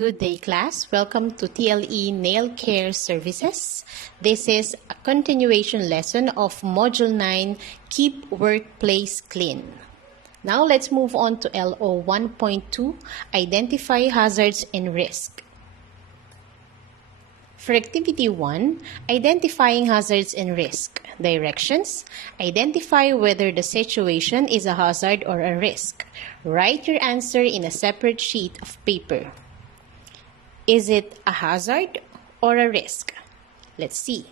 Good day, class. Welcome to TLE Nail Care Services. This is a continuation lesson of Module 9, Keep Workplace Clean. Now let's move on to LO 1.2, Identify Hazards and Risk. For Activity 1, Identifying Hazards and Risk. Directions: identify whether the situation is a hazard or a risk. Write your answer in a separate sheet of paper. Is it a hazard or a risk? Let's see.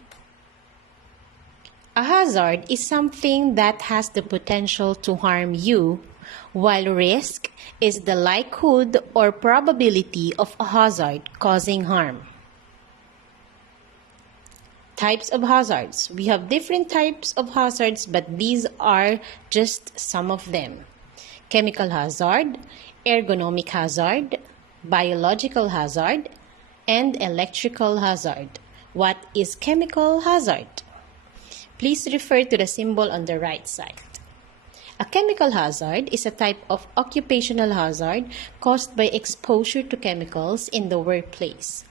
A hazard is something that has the potential to harm you, while risk is the likelihood or probability of a hazard causing harm. Types of hazards. We have different types of hazards, but these are just some of them. Chemical hazard, ergonomic hazard, biological hazard, and electrical hazard. What is chemical hazard? Please refer to the symbol on the right side. A chemical hazard is a type of occupational hazard caused by exposure to chemicals in the workplace.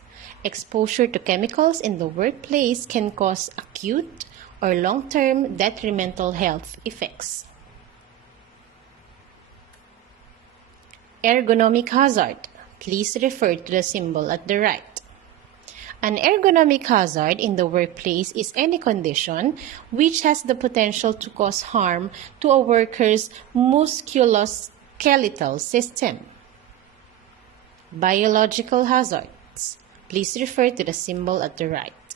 Exposure to chemicals in the workplace can cause acute or long-term detrimental health effects. Ergonomic hazard. Please refer to the symbol at the right. An ergonomic hazard in the workplace is any condition which has the potential to cause harm to a worker's musculoskeletal system. Biological hazards. Please refer to the symbol at the right.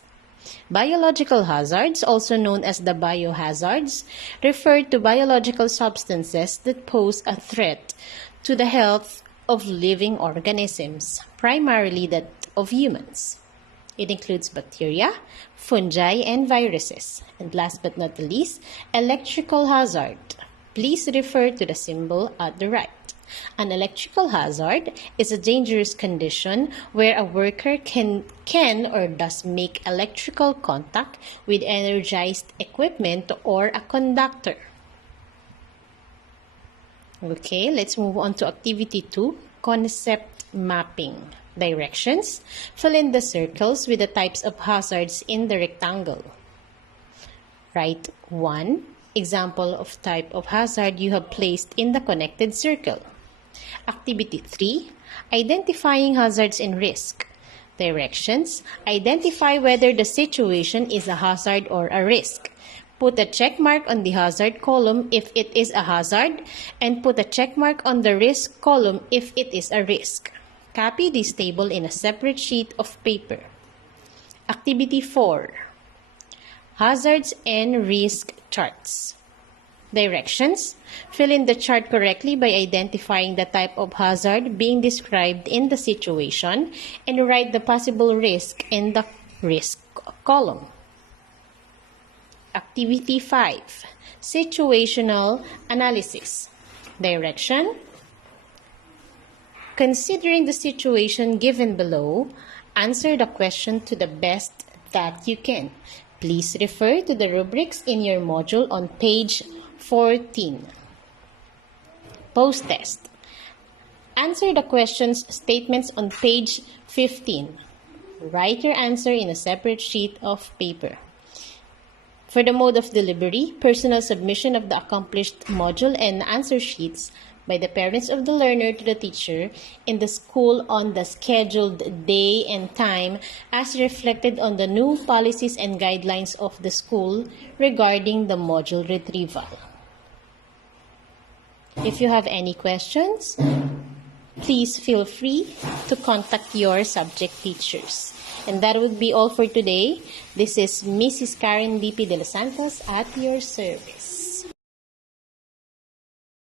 Biological hazards, also known as the biohazards, refer to biological substances that pose a threat to the health of living organisms, primarily that of humans. It includes bacteria, fungi, and viruses. And last but not the least, electrical hazard. Please refer to the symbol at the right. An electrical hazard is a dangerous condition where a worker can or does make electrical contact with energized equipment or a conductor. Okay, let's move on to Activity 2, Concept Mapping. Directions: fill in the circles with the types of hazards in the rectangle. Write 1 example of type of hazard you have placed in the connected circle. Activity 3, Identifying Hazards and Risk. Directions: identify whether the situation is a hazard or a risk. Put a check mark on the hazard column if it is a hazard, and put a check mark on the risk column if it is a risk. Copy this table in a separate sheet of paper. Activity 4, Hazards and Risk Charts. Directions: fill in the chart correctly by identifying the type of hazard being described in the situation and write the possible risk in the risk column. Activity 5, Situational Analysis. Direction: considering the situation given below, answer the question to the best that you can. Please refer to the rubrics in your module on page 14. Post-test. Answer the questions statements on page 15. Write your answer in a separate sheet of paper. For the mode of delivery, personal submission of the accomplished module and answer sheets by the parents of the learner to the teacher in the school on the scheduled day and time as reflected on the new policies and guidelines of the school regarding the module retrieval. If you have any questions, please feel free to contact your subject teachers. And that would be all for today. This is Mrs. Karen DP de los Santos at your service.